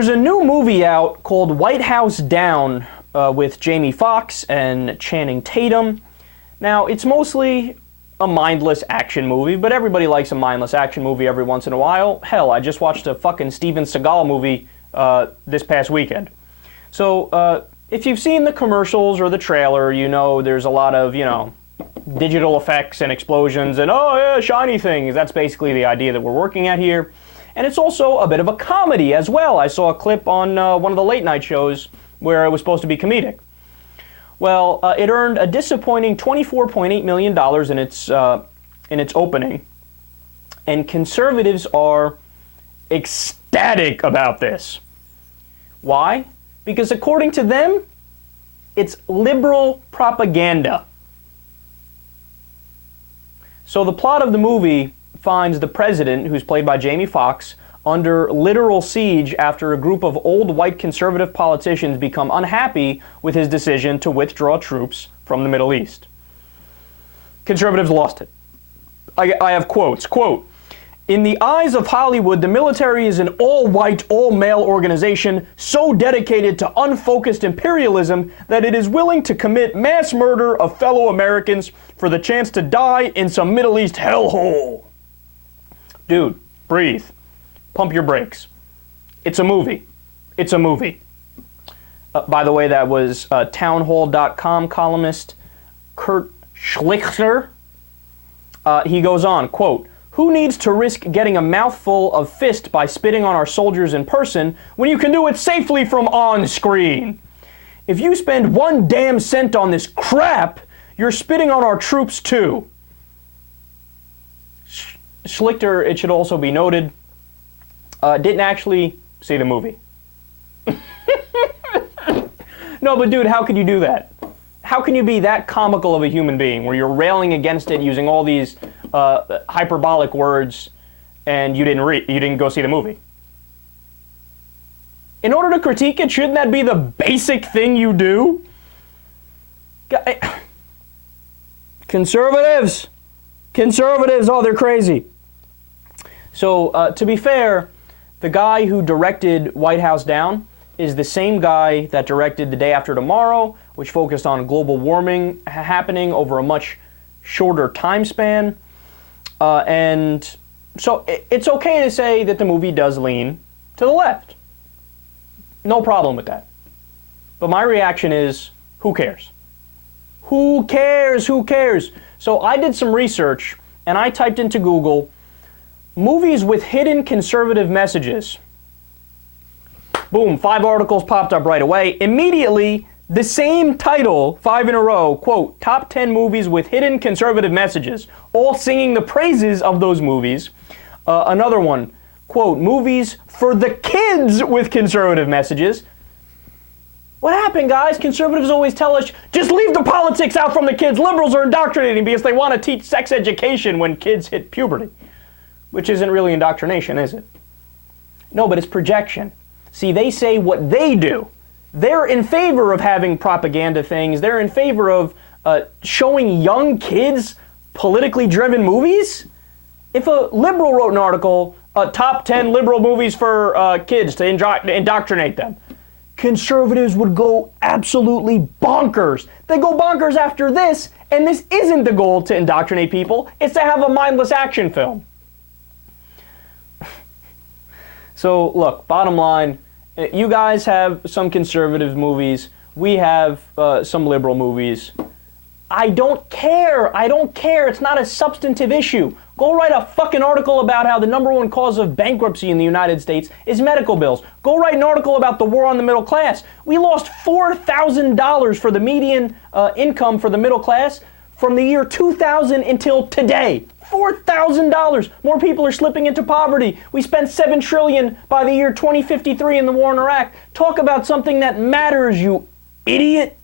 There's a new movie out called White House Down with Jamie Foxx and Channing Tatum. Now, it's mostly a mindless action movie, but everybody likes a mindless action movie every once in a while. Hell, I just watched a fucking Steven Seagal movie this past weekend. So, if you've seen the commercials or the trailer, you know there's a lot of, digital effects and explosions and, oh yeah, shiny things. That's basically the idea that we're working at here. And it's also a bit of a comedy as well. I saw a clip on one of the late night shows where it was supposed to be comedic. Well, it earned a disappointing $24.8 million in its opening. And conservatives are ecstatic about this. Why? Because according to them, it's liberal propaganda. So the plot of the movie finds the president, who's played by Jamie Foxx, under literal siege after a group of old white conservative politicians become unhappy with his decision to withdraw troops from the Middle East. Conservatives lost it. I have quotes. Quote, "In the eyes of Hollywood, the military is an all-white, all-male organization so dedicated to unfocused imperialism that it is willing to commit mass murder of fellow Americans for the chance to die in some Middle East hellhole." Dude, breathe. Pump your brakes. It's a movie. It's a movie. By the way, that was townhall.com columnist Kurt Schlichter. He goes on, quote, "Who needs to risk getting a mouthful of fist by spitting on our soldiers in person when you can do it safely from on screen? If you spend 1 damn cent on this crap, you're spitting on our troops too." Schlichter, it should also be noted, didn't actually see the movie. No, but dude, how could you do that? How can you be that comical of a human being where you're railing against it using all these hyperbolic words and you didn't go see the movie? In order to critique it, shouldn't that be the basic thing you do? Conservatives, oh, they're crazy. So, to be fair, the guy who directed White House Down is the same guy that directed The Day After Tomorrow, which focused on global warming happening over a much shorter time span. And so it's okay to say that the movie does lean to the left. No problem with that. But my reaction is, who cares? Who cares? Who cares? So I did some research, and I typed into Google, movies with hidden conservative messages. Boom, 5 articles popped up right away. Immediately, the same title, 5 in a row, quote, "Top 10 movies with hidden conservative messages," all singing the praises of those movies. Another one, quote, "Movies for the kids with conservative messages." What happened, guys? Conservatives always tell us, just leave the politics out from the kids. Liberals are indoctrinating because they want to teach sex education when kids hit puberty. Which isn't really indoctrination, is it? No, but it's projection. See, they say what they do. They're in favor of having propaganda things. They're in favor of showing young kids politically driven movies. If a liberal wrote an article, top 10 liberal movies for kids to indoctrinate them, conservatives would go absolutely bonkers. They go bonkers after this, and this isn't the goal to indoctrinate people. It's to have a mindless action film. So, look, bottom line, you guys have some conservative movies. We have some liberal movies. I don't care. I don't care. It's not a substantive issue. Go write a fucking article about how the #1 cause of bankruptcy in the United States is medical bills. Go write an article about the war on the middle class. We lost $4,000 for the median income for the middle class from the year 2000 until today. $4,000. More people are slipping into poverty. We spent $7 trillion by the year 2053 in the war in Iraq. Talk about something that matters, you idiot.